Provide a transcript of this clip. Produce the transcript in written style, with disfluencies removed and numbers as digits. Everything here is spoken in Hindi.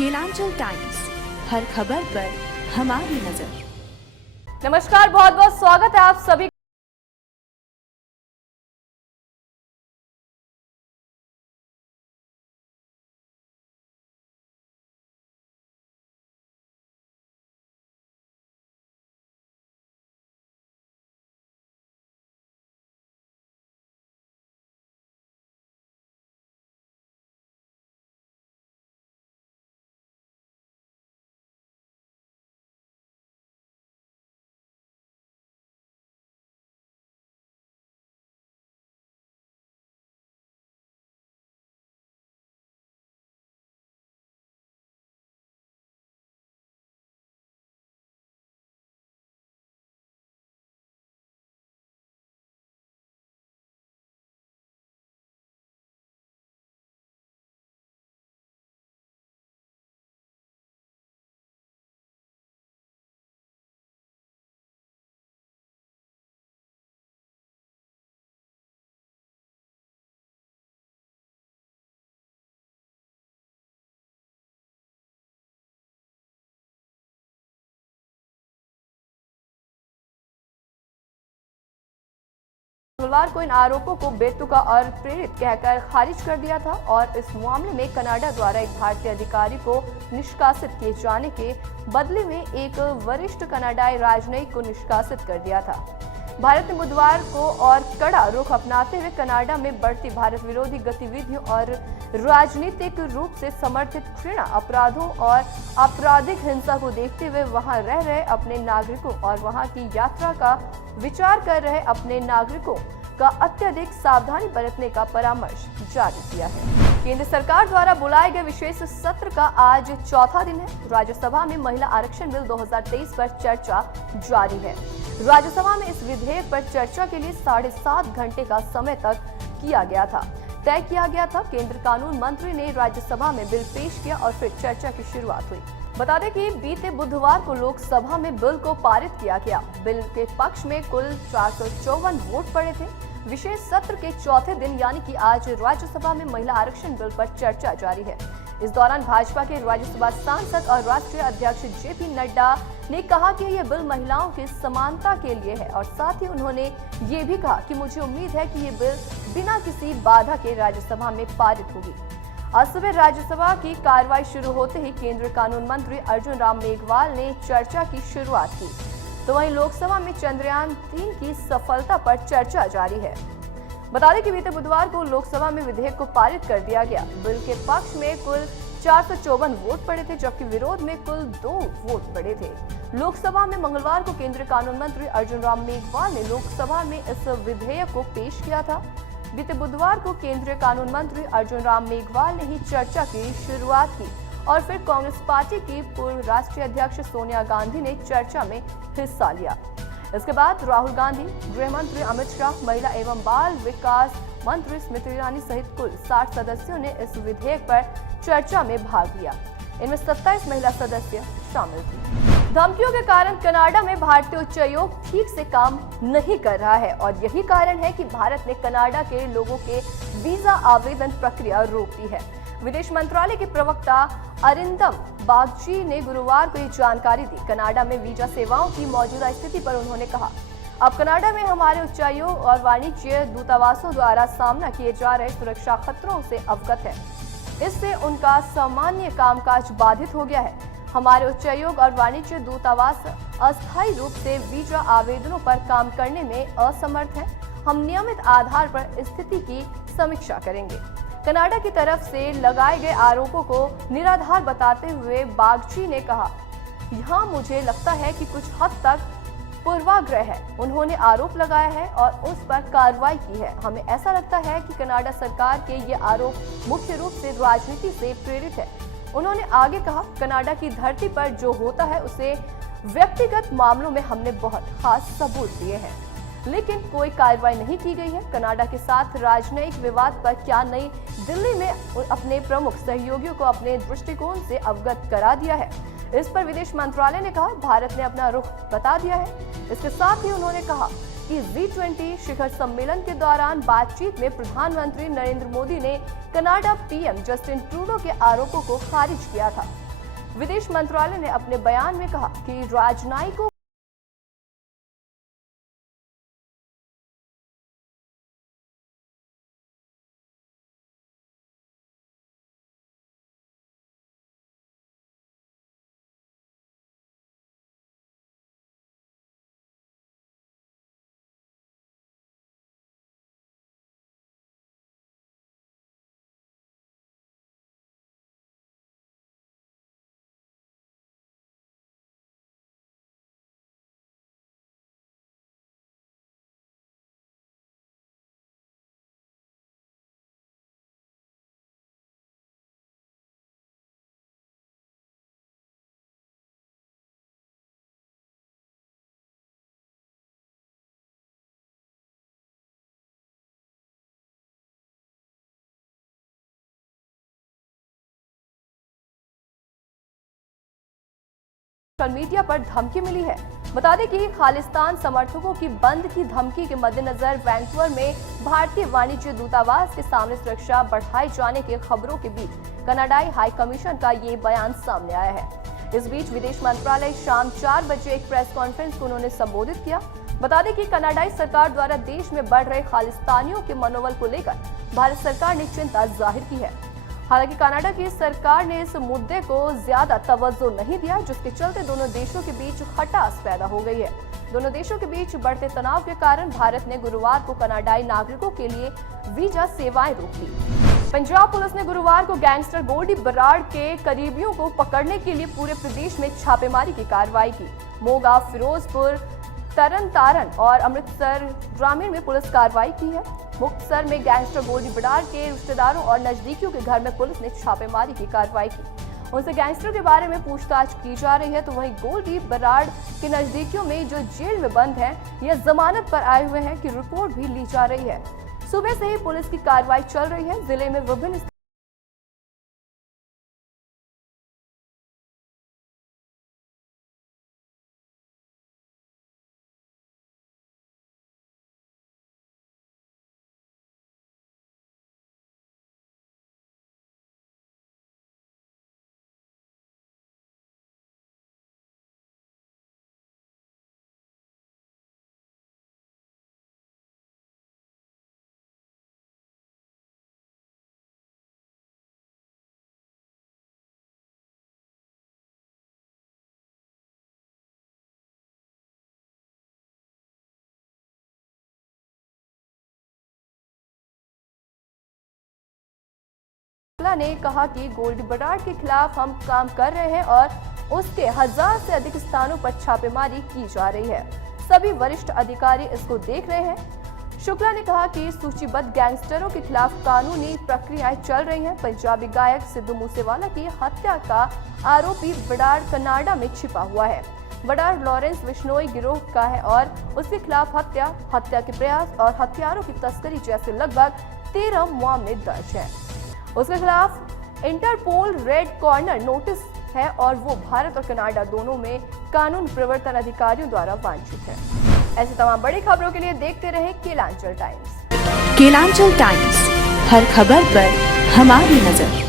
केलांचल टाइम्स, हर खबर पर हमारी नजर। नमस्कार, बहुत बहुत स्वागत है आप सभी। मंगलवार को इन आरोपों को बेतुका और प्रेरित कहकर खारिज कर दिया था और इस मामले में कनाडा द्वारा एक भारतीय अधिकारी को निष्कासित किए जाने के बदले में एक वरिष्ठ कनाडाई राजनयिक को निष्कासित कर दिया था। भारत ने बुधवार को और कड़ा रुख अपनाते हुए कनाडा में बढ़ती भारत विरोधी गतिविधियों और राजनीतिक रूप से समर्थित घृणा अपराधों और आपराधिक हिंसा को देखते हुए वहां रह रहे अपने नागरिकों और वहां की यात्रा का विचार कर रहे अपने नागरिकों का अत्यधिक सावधानी बरतने का परामर्श जारी किया है। केंद्र सरकार द्वारा बुलाए गए विशेष सत्र का आज चौथा दिन है। राज्यसभा में महिला आरक्षण बिल 2023 पर चर्चा जारी है। राज्यसभा में इस विधेयक पर चर्चा के लिए 7.5 घंटे का समय तक तय किया गया था। केंद्र कानून मंत्री ने राज्यसभा में बिल पेश किया और फिर चर्चा की शुरुआत हुई। बता दें कि बीते बुधवार को लोकसभा में बिल को पारित किया गया। बिल के पक्ष में कुल 454 वोट पड़े थे। विशेष सत्र के चौथे दिन यानी कि आज राज्यसभा में महिला आरक्षण बिल पर चर्चा जारी है। इस दौरान भाजपा के राज्यसभा सांसद और राष्ट्रीय अध्यक्ष जेपी नड्डा ने कहा कि यह बिल महिलाओं की समानता के लिए है और साथ ही उन्होंने ये भी कहा कि मुझे उम्मीद है कि ये बिल बिना किसी बाधा के राज्यसभा में पारित होगी। आज सुबह राज्यसभा की कार्रवाई शुरू होते ही केंद्रीय कानून मंत्री अर्जुन राम मेघवाल ने चर्चा की शुरुआत की, तो वहीं लोकसभा में चंद्रयान 3 की सफलता पर चर्चा जारी है। बता दें कि बीते बुधवार को लोकसभा में विधेयक को पारित कर दिया गया। बिल के पक्ष में कुल 454 वोट पड़े थे, जबकि विरोध में कुल 2 वोट पड़े थे। लोकसभा में मंगलवार को केंद्रीय कानून मंत्री अर्जुन राम मेघवाल ने लोकसभा में इस विधेयक को पेश किया था। बीते बुधवार को केंद्रीय कानून मंत्री अर्जुन राम मेघवाल ने ही चर्चा की शुरुआत की और फिर कांग्रेस पार्टी की पूर्व राष्ट्रीय अध्यक्ष सोनिया गांधी ने चर्चा में हिस्सा लिया। इसके बाद राहुल गांधी, गृह मंत्री अमित शाह, महिला एवं बाल विकास मंत्री स्मृति ईरानी सहित कुल 60 सदस्यों ने इस विधेयक पर चर्चा में भाग लिया। इनमें 27 महिला सदस्य शामिल थे। धमकियों के कारण कनाडा में भारतीय उच्चायोग ठीक से काम नहीं कर रहा है और यही कारण है कि भारत ने कनाडा के लोगों के वीजा आवेदन प्रक्रिया रोक दी है। विदेश मंत्रालय के प्रवक्ता अरिंदम बागची ने गुरुवार को ये जानकारी दी। कनाडा में वीजा सेवाओं की मौजूदा स्थिति पर उन्होंने कहा, अब कनाडा में हमारे उच्चायोग और वाणिज्य दूतावासों द्वारा सामना किए जा रहे सुरक्षा खतरों से अवगत है। इससे उनका सामान्य कामकाज बाधित हो गया है। हमारे उच्चायोग और वाणिज्य दूतावास अस्थायी रूप से वीजा आवेदनों पर काम करने में असमर्थ है। हम नियमित आधार पर स्थिति की समीक्षा करेंगे। कनाडा की तरफ से लगाए गए आरोपों को निराधार बताते हुए बागची ने कहा, यहाँ मुझे लगता है कि कुछ हद तक पूर्वाग्रह है। उन्होंने आरोप लगाया है और उस पर कार्रवाई की है। हमें ऐसा लगता है कि कनाडा सरकार के ये आरोप मुख्य रूप से राजनीति से प्रेरित है। उन्होंने आगे कहा, कनाडा की धरती पर जो होता है उसे व्यक्तिगत मामलों में हमने बहुत खास सबूत दिए हैं, लेकिन कोई कार्रवाई नहीं की गई है। कनाडा के साथ राजनयिक विवाद पर क्या नई दिल्ली में अपने प्रमुख सहयोगियों को अपने दृष्टिकोण से अवगत करा दिया है। इस पर विदेश मंत्रालय ने कहा, भारत ने अपना रुख बता दिया है। इसके साथ ही उन्होंने कहा कि G20 शिखर सम्मेलन के दौरान बातचीत में प्रधानमंत्री नरेंद्र मोदी ने कनाडा पीएम जस्टिन ट्रूडो के आरोपों को खारिज किया था। विदेश मंत्रालय ने अपने बयान में कहा कि राजनयिकों सोशल मीडिया पर धमकी मिली है। बता दें कि खालिस्तान समर्थकों की बंद की धमकी के मद्देनजर वैंकूवर में भारतीय वाणिज्य दूतावास के सामने सुरक्षा बढ़ाए जाने की खबरों के बीच कनाडाई हाई कमीशन का ये बयान सामने आया है। इस बीच विदेश मंत्रालय शाम 4 बजे एक प्रेस कॉन्फ्रेंस को उन्होंने संबोधित किया। बता दें कि कनाडाई सरकार द्वारा देश में बढ़ रहे खालिस्तानियों के मनोबल को लेकर भारत सरकार ने चिंता जाहिर की है। हालांकि कनाडा की सरकार ने इस मुद्दे को ज्यादा तवज्जो नहीं दिया, जिसके चलते दोनों देशों के बीच खटास पैदा हो गई है। दोनों देशों के बीच बढ़ते तनाव के कारण भारत ने गुरुवार को कनाडाई नागरिकों के लिए वीजा सेवाएं रोक दी। पंजाब पुलिस ने गुरुवार को गैंगस्टर गोल्डी बराड़ के करीबियों को पकड़ने के लिए पूरे प्रदेश में छापेमारी की कार्रवाई की। मोगा, फिरोजपुर, तरन और अमृतसर ग्रामीण में पुलिस कार्रवाई की है। मुक्तसर में गैंगस्टर गोल्डी बराड़ के रिश्तेदारों और नजदीकियों के घर में पुलिस ने छापेमारी की कार्रवाई की। उनसे गैंगस्टर के बारे में पूछताछ की जा रही है। तो वहीं गोल्डी बराड़ के नजदीकियों में जो जेल में बंद हैं या जमानत पर आए हुए हैं की रिपोर्ट भी ली जा रही है। सुबह से ही पुलिस की कार्रवाई चल रही है। जिले में विभिन्न ने कहा कि गोल्डी बराड़ के खिलाफ हम काम कर रहे हैं और उसके 1000 से अधिक स्थानों पर छापेमारी की जा रही है। सभी वरिष्ठ अधिकारी इसको देख रहे हैं। शुक्ला ने कहा कि सूचीबद्ध गैंगस्टरों के खिलाफ कानूनी प्रक्रियाएं चल रही हैं। पंजाबी गायक सिद्धू मूसेवाला की हत्या का आरोपी बराड़ कनाडा में छिपा हुआ है। बराड़ लॉरेंस बिश्नोई गिरोह का है और उसके खिलाफ हत्या के प्रयास और हथियारों की तस्करी जैसे लगभग 13 मामले दर्ज हैं। उसके खिलाफ इंटरपोल रेड कॉर्नर नोटिस है और वो भारत और कनाडा दोनों में कानून प्रवर्तन अधिकारियों द्वारा वांछित है। ऐसी तमाम बड़ी खबरों के लिए देखते रहें केलांचल टाइम्स। केलांचल टाइम्स, हर खबर पर हमारी नजर।